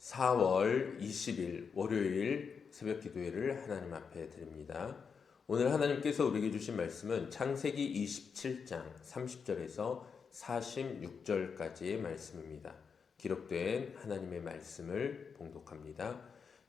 4월 20일 월요일 새벽 기도회를 하나님 앞에 드립니다. 오늘 하나님께서 우리에게 주신 말씀은 창세기 27장 30절에서 46절까지의 말씀입니다. 기록된 하나님의 말씀을 봉독합니다.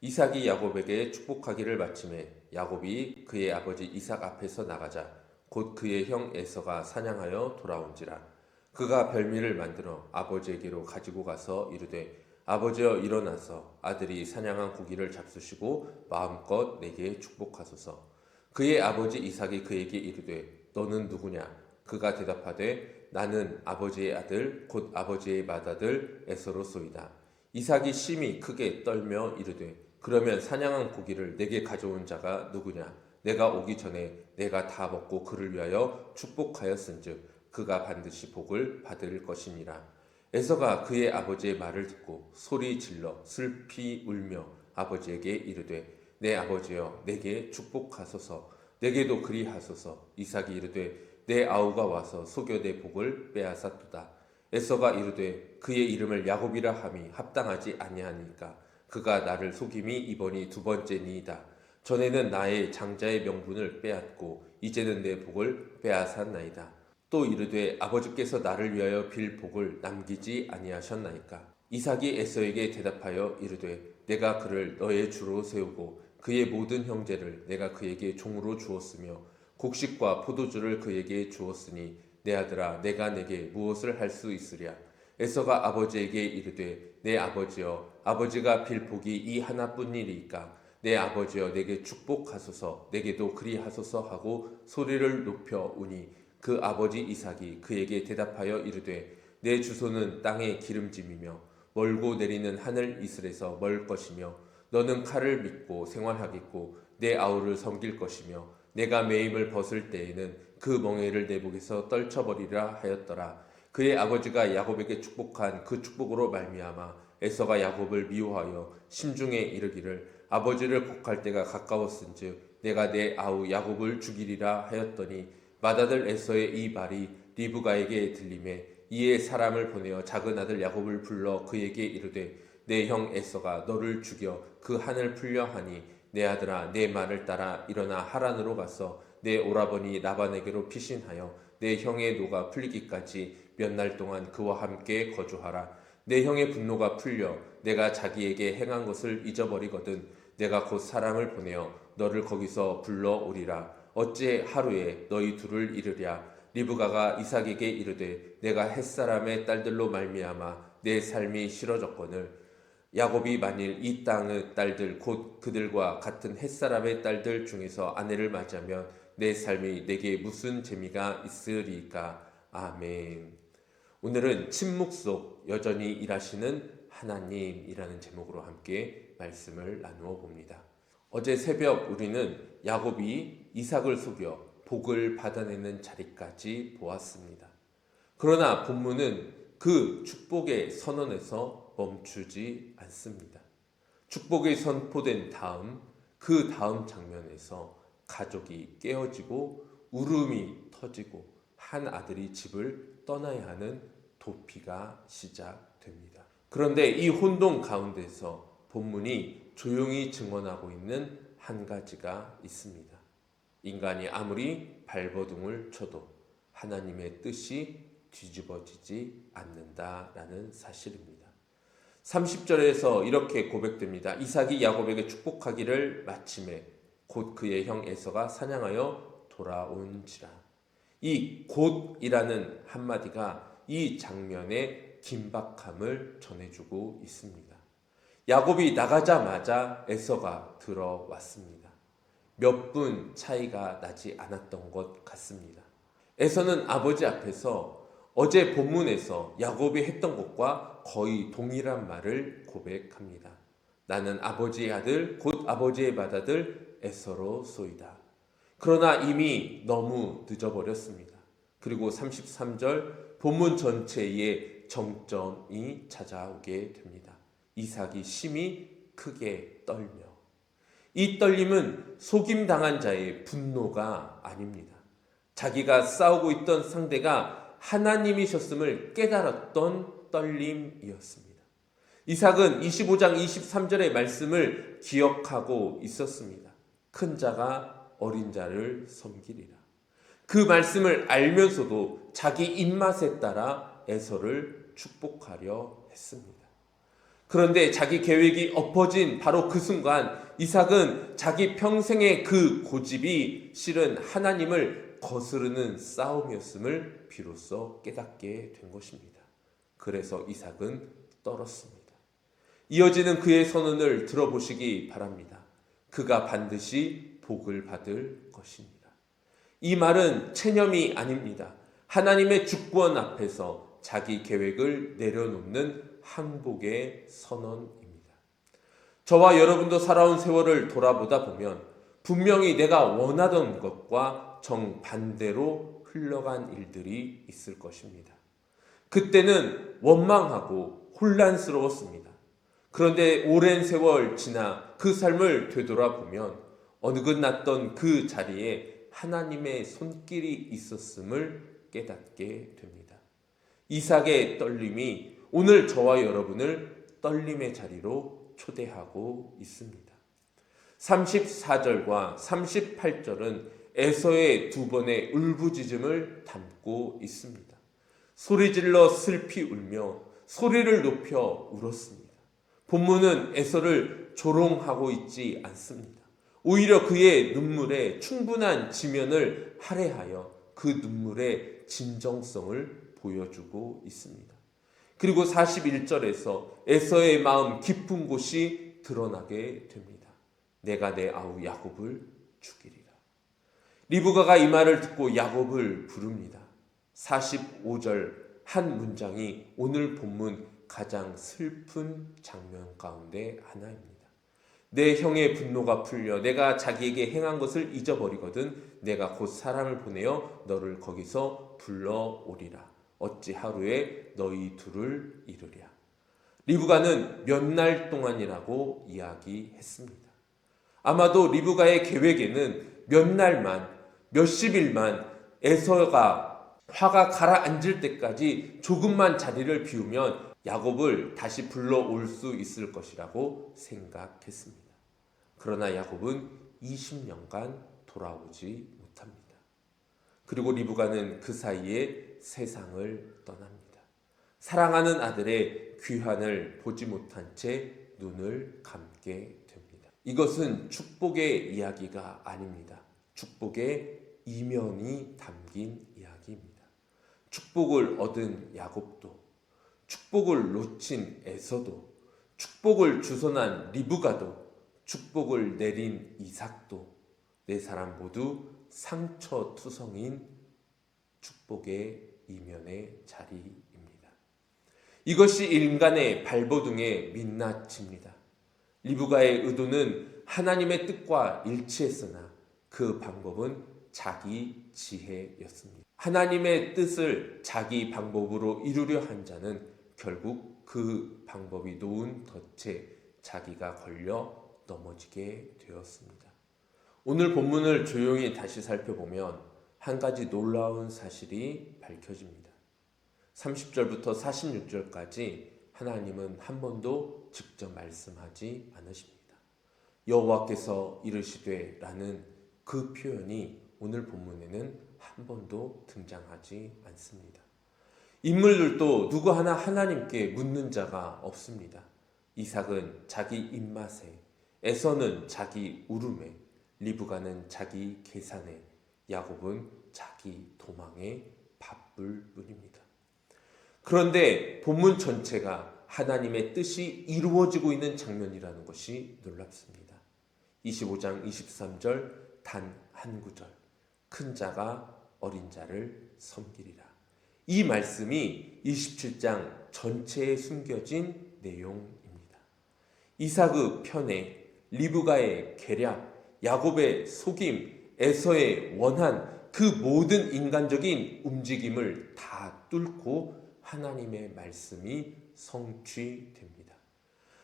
이삭이 야곱에게 축복하기를 마침에 야곱이 그의 아버지 이삭 앞에서 나가자 곧 그의 형 에서가 사냥하여 돌아온지라. 그가 별미를 만들어 아버지에게로 가지고 가서 이르되 아버지여 일어나서 아들이 사냥한 고기를 잡수시고 마음껏 내게 축복하소서. 그의 아버지 이삭이 그에게 이르되 너는 누구냐? 그가 대답하되 나는 아버지의 아들 곧 아버지의 맏아들 에서로소이다. 이삭이 심히 크게 떨며 이르되 그러면 사냥한 고기를 내게 가져온 자가 누구냐? 내가 오기 전에 내가 다 먹고 그를 위하여 축복하였은즉 그가 반드시 복을 받을 것이니라. 에서가 그의 아버지의 말을 듣고 소리 질러 슬피 울며 아버지에게 이르되 내 아버지여 내게 축복하소서. 내게도 그리하소서. 이삭이 이르되 내 아우가 와서 속여 내 복을 빼앗았도다. 에서가 이르되 그의 이름을 야곱이라 함이 합당하지 아니하니까 그가 나를 속임이 이번이 두 번째니이다. 전에는 나의 장자의 명분을 빼앗고 이제는 내 복을 빼앗았나이다. 또 이르되 아버지께서 나를 위하여 빌 복을 남기지 아니하셨나이까. 이삭이 에서에게 대답하여 이르되 내가 그를 너의 주로 세우고 그의 모든 형제를 내가 그에게 종으로 주었으며 곡식과 포도주를 그에게 주었으니 내 아들아 내가 내게 무엇을 할 수 있으랴. 에서가 아버지에게 이르되 내 아버지여 아버지가 빌 복이 이 하나뿐이리이까. 내 아버지여 내게 축복하소서. 내게도 그리하소서 하고 소리를 높여 우니 그 아버지 이삭이 그에게 대답하여 이르되 내 주소는 땅의 기름짐이며 멀고 내리는 하늘 이슬에서 멀 것이며 너는 칼을 믿고 생활하겠고 내 아우를 섬길 것이며 내가 매임을 벗을 때에는 그 멍에를 내 목에서 떨쳐버리라 하였더라. 그의 아버지가 야곱에게 축복한 그 축복으로 말미암아 에서가 야곱을 미워하여 심중에 이르기를 아버지를 곡할 때가 가까웠은즉 내가 내 아우 야곱을 죽이리라 하였더니 맏아들 에서의 이 말이 리브가에게 들림에 이에 사람을 보내어 작은 아들 야곱을 불러 그에게 이르되 내 형 에서가 너를 죽여 그 한을 풀려 하니 내 아들아 내 말을 따라 일어나 하란으로 가서 내 오라버니 라반에게로 피신하여 내 형의 노가 풀리기까지 몇 날 동안 그와 함께 거주하라. 내 형의 분노가 풀려 내가 자기에게 행한 것을 잊어버리거든 내가 곧 사람을 보내어 너를 거기서 불러오리라. 어찌 하루에 너희 둘을 이르랴. 리브가가 이삭에게 이르되 내가 햇사람의 딸들로 말미암아 내 삶이 싫어졌거늘 야곱이 만일 이 땅의 딸들 곧 그들과 같은 햇사람의 딸들 중에서 아내를 맞이하면 내 삶이 내게 무슨 재미가 있으리까. 아멘. 오늘은 침묵 속 여전히 일하시는 하나님이라는 제목으로 함께 말씀을 나누어 봅니다. 어제 새벽 우리는 야곱이 이삭을 속여 복을 받아내는 자리까지 보았습니다. 그러나 본문은 그 축복의 선언에서 멈추지 않습니다. 축복이 선포된 다음 그 다음 장면에서 가족이 깨어지고 울음이 터지고 한 아들이 집을 떠나야 하는 도피가 시작됩니다. 그런데 이 혼돈 가운데서 본문이 조용히 증언하고 있는 한 가지가 있습니다. 인간이 아무리 발버둥을 쳐도 하나님의 뜻이 뒤집어지지 않는다라는 사실입니다. 30절에서 이렇게 고백됩니다. 이삭이 야곱에게 축복하기를 마침에 곧 그의 형 에서가 사냥하여 돌아온지라. 이 곧이라는 한마디가 이 장면의 긴박함을 전해주고 있습니다. 야곱이 나가자마자 에서가 들어왔습니다. 몇 분 차이가 나지 않았던 것 같습니다. 에서는 아버지 앞에서 어제 본문에서 야곱이 했던 것과 거의 동일한 말을 고백합니다. 나는 아버지의 아들 곧 아버지의 맏아들 에서로소이다. 그러나 이미 너무 늦어버렸습니다. 그리고 33절 본문 전체에 정점이 찾아오게 됩니다. 이삭이 심히 크게 떨며 이 떨림은 속임당한 자의 분노가 아닙니다. 자기가 싸우고 있던 상대가 하나님이셨음을 깨달았던 떨림이었습니다. 이삭은 25장 23절의 말씀을 기억하고 있었습니다. 큰 자가 어린 자를 섬기리라. 그 말씀을 알면서도 자기 입맛에 따라 에서를 축복하려 했습니다. 그런데 자기 계획이 엎어진 바로 그 순간 이삭은 자기 평생의 그 고집이 실은 하나님을 거스르는 싸움이었음을 비로소 깨닫게 된 것입니다. 그래서 이삭은 떨었습니다. 이어지는 그의 선언을 들어보시기 바랍니다. 그가 반드시 복을 받을 것입니다. 이 말은 체념이 아닙니다. 하나님의 주권 앞에서 자기 계획을 내려놓는 항복의 선언입니다. 저와 여러분도 살아온 세월을 돌아보다 보면 분명히 내가 원하던 것과 정반대로 흘러간 일들이 있을 것입니다. 그때는 원망하고 혼란스러웠습니다. 그런데 오랜 세월 지나 그 삶을 되돌아보면 어느덧 났던 그 자리에 하나님의 손길이 있었음을 깨닫게 됩니다. 이삭의 떨림이 오늘 저와 여러분을 떨림의 자리로 초대하고 있습니다. 34절과 38절은 에서의 두 번의 울부짖음을 담고 있습니다. 소리질러 슬피 울며 소리를 높여 울었습니다. 본문은 에서를 조롱하고 있지 않습니다. 오히려 그의 눈물에 충분한 지면을 할애하여 그 눈물의 진정성을 보여주고 있습니다. 그리고 41절에서 에서의 마음 깊은 곳이 드러나게 됩니다. 내가 내 아우 야곱을 죽이리라. 리브가가 이 말을 듣고 야곱을 부릅니다. 45절 한 문장이 오늘 본문 가장 슬픈 장면 가운데 하나입니다. 내 형의 분노가 풀려 내가 자기에게 행한 것을 잊어버리거든 내가 곧 사람을 보내어 너를 거기서 불러오리라. 어찌 하루에 너희 둘을 이루랴. 리브가는 몇 날 동안이라고 이야기했습니다. 아마도 리브가의 계획에는 몇 날만, 몇십 일만 에서가 화가 가라앉을 때까지 조금만 자리를 비우면 야곱을 다시 불러올 수 있을 것이라고 생각했습니다. 그러나 야곱은 20년간 돌아오지 못합니다. 그리고 리브가는 그 사이에 세상을 떠납니다. 사랑하는 아들의 귀환을 보지 못한 채 눈을 감게 됩니다. 이것은 축복의 이야기가 아닙니다. 축복의 이면이 담긴 이야기입니다. 축복을 얻은 야곱도, 축복을 놓친 에서도, 축복을 주선한 리브가도, 축복을 내린 이삭도 네 사람 모두 상처투성인 축복의 이면의 자리입니다. 이것이 인간의 발버둥의 민낯입니다. 리브가의 의도는 하나님의 뜻과 일치했으나 그 방법은 자기 지혜였습니다. 하나님의 뜻을 자기 방법으로 이루려 한 자는 결국 그 방법이 놓은 덫에 자기가 걸려 넘어지게 되었습니다. 오늘 본문을 조용히 다시 살펴보면 한 가지 놀라운 사실이 밝혀집니다. 30절부터 46절까지 하나님은 한 번도 직접 말씀하지 않으십니다. 여호와께서 이르시되 라는 그 표현이 오늘 본문에는 한 번도 등장하지 않습니다. 인물들도 누구 하나 하나님께 묻는 자가 없습니다. 이삭은 자기 입맛에, 에서는 자기 울음에, 리브가는 자기 계산에, 야곱은 자기 도망에 바쁠 뿐입니다. 그런데 본문 전체가 하나님의 뜻이 이루어지고 있는 장면이라는 것이 놀랍습니다. 25장 23절 단 한 구절, 큰 자가 어린 자를 섬기리라. 이 말씀이 27장 전체에 숨겨진 내용입니다. 이삭의 편애, 리브가의 계략, 야곱의 속임, 에서의 원한, 그 모든 인간적인 움직임을 다 뚫고 하나님의 말씀이 성취됩니다.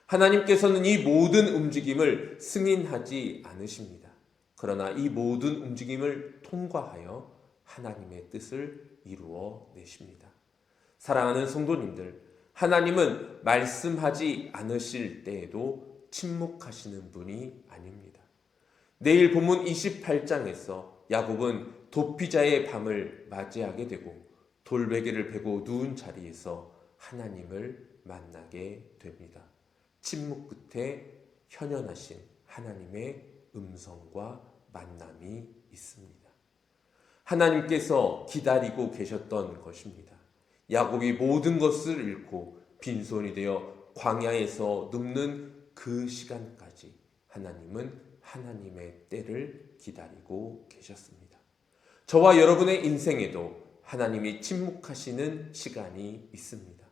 하나님께서는 이 모든 움직임을 승인하지 않으십니다. 그러나 이 모든 움직임을 통과하여 하나님의 뜻을 이루어 내십니다. 사랑하는 성도님들, 하나님은 말씀하지 않으실 때에도 침묵하시는 분이 아닙니다. 내일 본문 28장에서 야곱은 도피자의 밤을 맞이하게 되고 돌베개를 베고 누운 자리에서 하나님을 만나게 됩니다. 침묵 끝에 현현하신 하나님의 음성과 만남이 있습니다. 하나님께서 기다리고 계셨던 것입니다. 야곱이 모든 것을 잃고 빈손이 되어 광야에서 눕는 그 시간까지 하나님은 하나님의 때를 기다리고 계셨습니다. 저와 여러분의 인생에도 하나님이 침묵하시는 시간이 있습니다.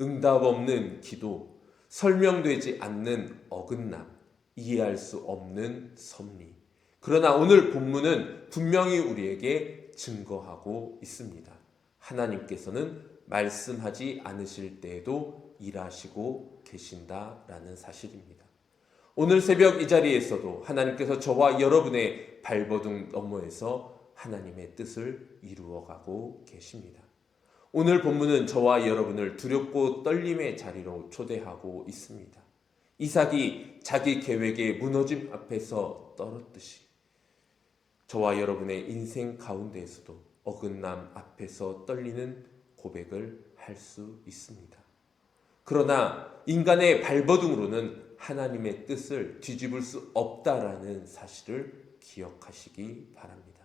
응답 없는 기도, 설명되지 않는 어긋남, 이해할 수 없는 섭리. 그러나 오늘 본문은 분명히 우리에게 증거하고 있습니다. 하나님께서는 말씀하지 않으실 때에도 일하시고 계신다라는 사실입니다. 오늘 새벽 이 자리에서도 하나님께서 저와 여러분의 발버둥 너머에서 하나님의 뜻을 이루어가고 계십니다. 오늘 본문은 저와 여러분을 두렵고 떨림의 자리로 초대하고 있습니다. 이삭이 자기 계획의 무너짐 앞에서 떨었듯이 저와 여러분의 인생 가운데에서도 어긋남 앞에서 떨리는 고백을 할 수 있습니다. 그러나 인간의 발버둥으로는 하나님의 뜻을 뒤집을 수 없다라는 사실을 기억하시기 바랍니다.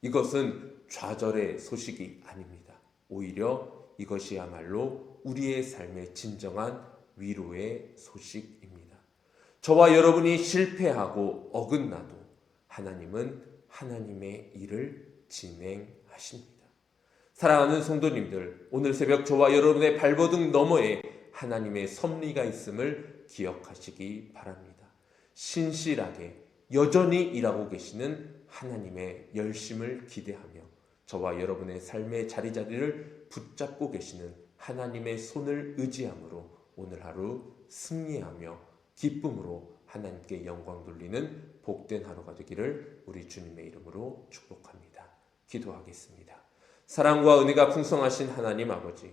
이것은 좌절의 소식이 아닙니다. 오히려 이것이야말로 우리의 삶의 진정한 위로의 소식입니다. 저와 여러분이 실패하고 어긋나도 하나님은 하나님의 일을 진행하십니다. 사랑하는 성도님들, 오늘 새벽 저와 여러분의 발버둥 너머에 하나님의 섭리가 있음을 기억하시기 바랍니다. 신실하게 여전히 일하고 계시는 하나님의 열심을 기대하며 저와 여러분의 삶의 자리자리를 붙잡고 계시는 하나님의 손을 의지함으로 오늘 하루 승리하며 기쁨으로 하나님께 영광 돌리는 복된 하루가 되기를 우리 주님의 이름으로 축복합니다. 기도하겠습니다. 사랑과 은혜가 풍성하신 하나님 아버지,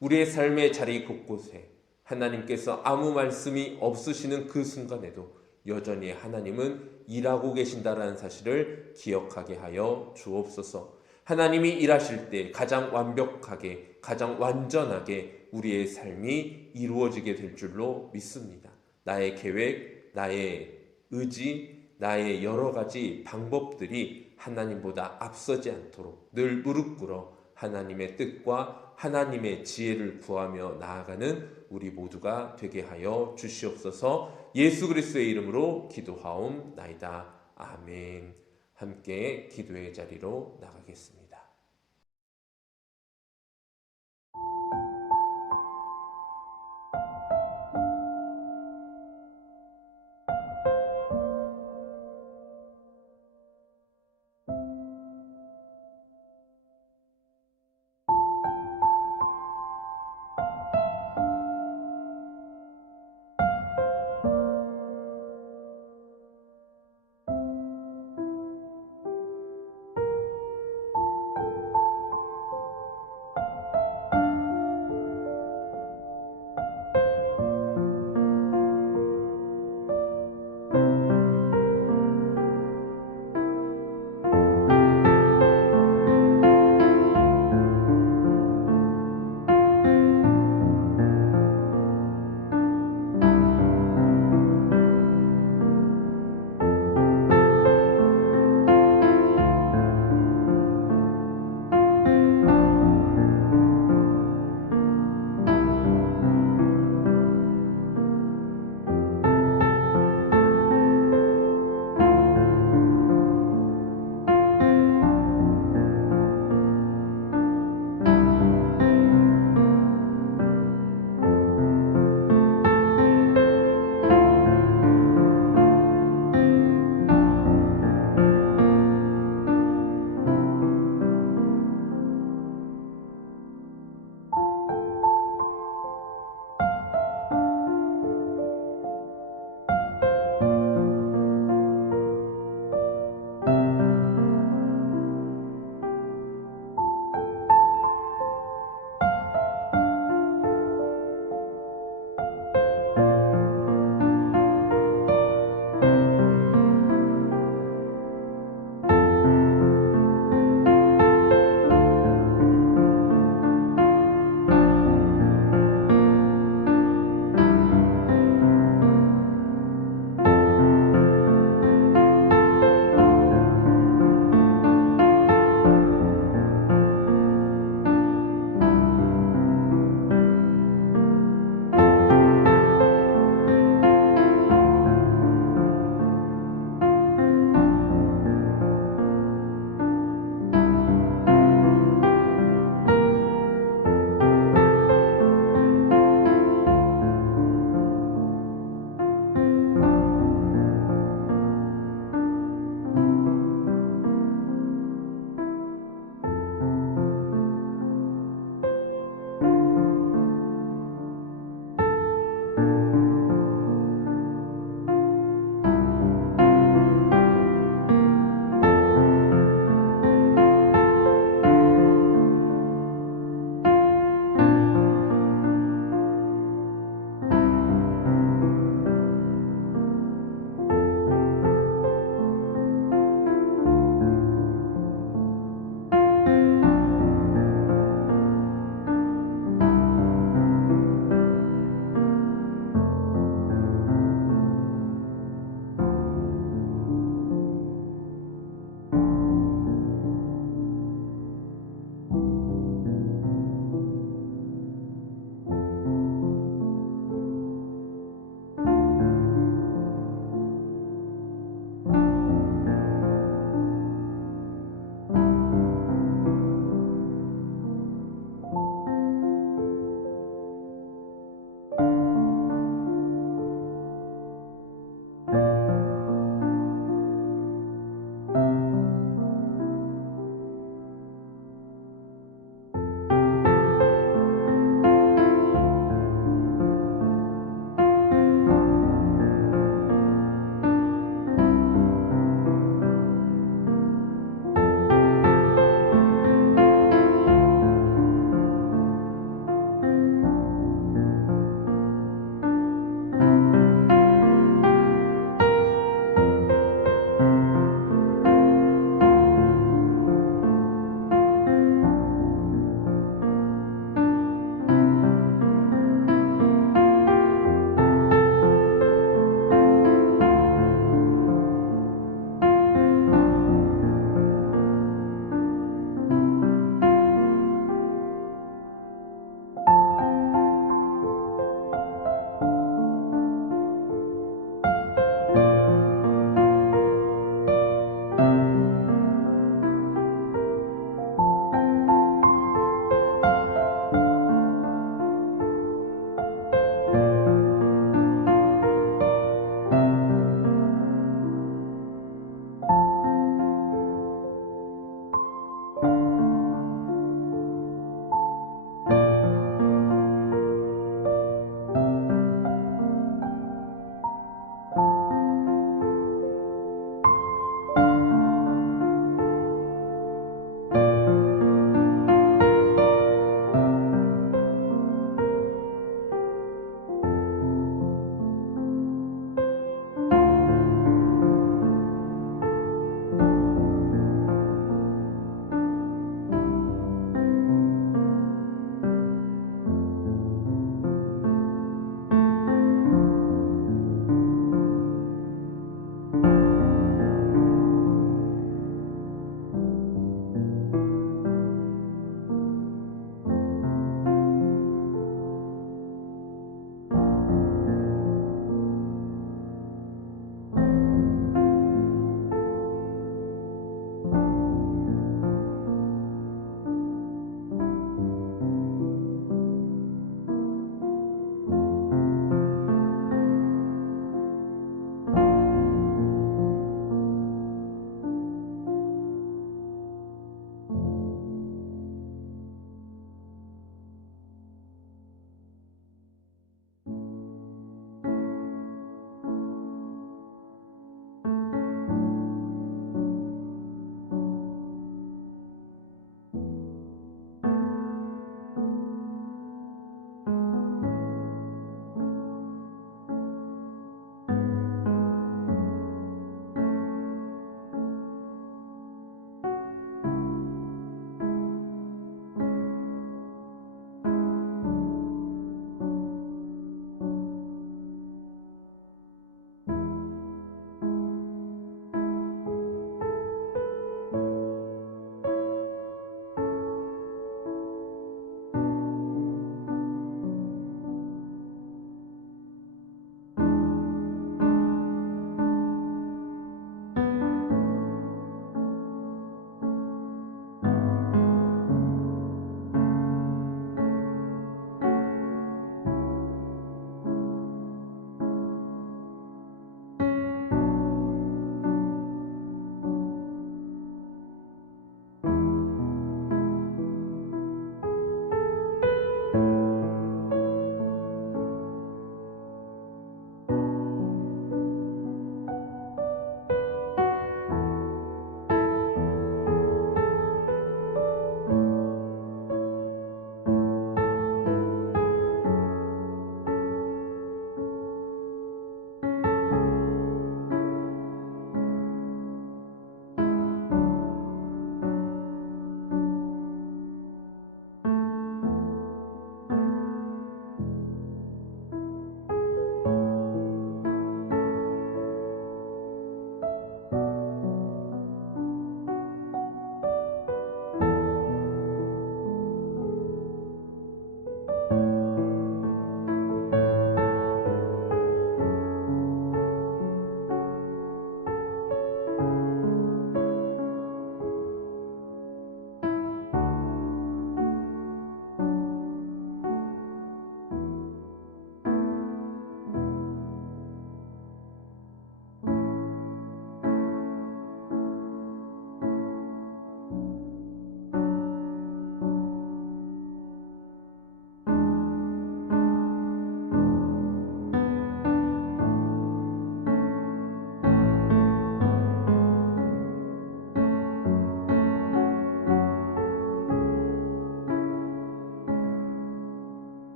우리의 삶의 자리 곳곳에 하나님께서 아무 말씀이 없으시는 그 순간에도 여전히 하나님은 일하고 계신다라는 사실을 기억하게 하여 주옵소서. 하나님이 일하실 때 가장 완벽하게, 가장 완전하게 우리의 삶이 이루어지게 될 줄로 믿습니다. 나의 계획, 나의 의지, 나의 여러 가지 방법들이 하나님보다 앞서지 않도록 늘 무릎 꿇어 하나님의 뜻과 하나님의 지혜를 구하며 나아가는 우리 모두가 되게 하여 주시옵소서. 예수 그리스도의 이름으로 기도하옵나이다. 아멘. 함께 기도의 자리로 나가겠습니다.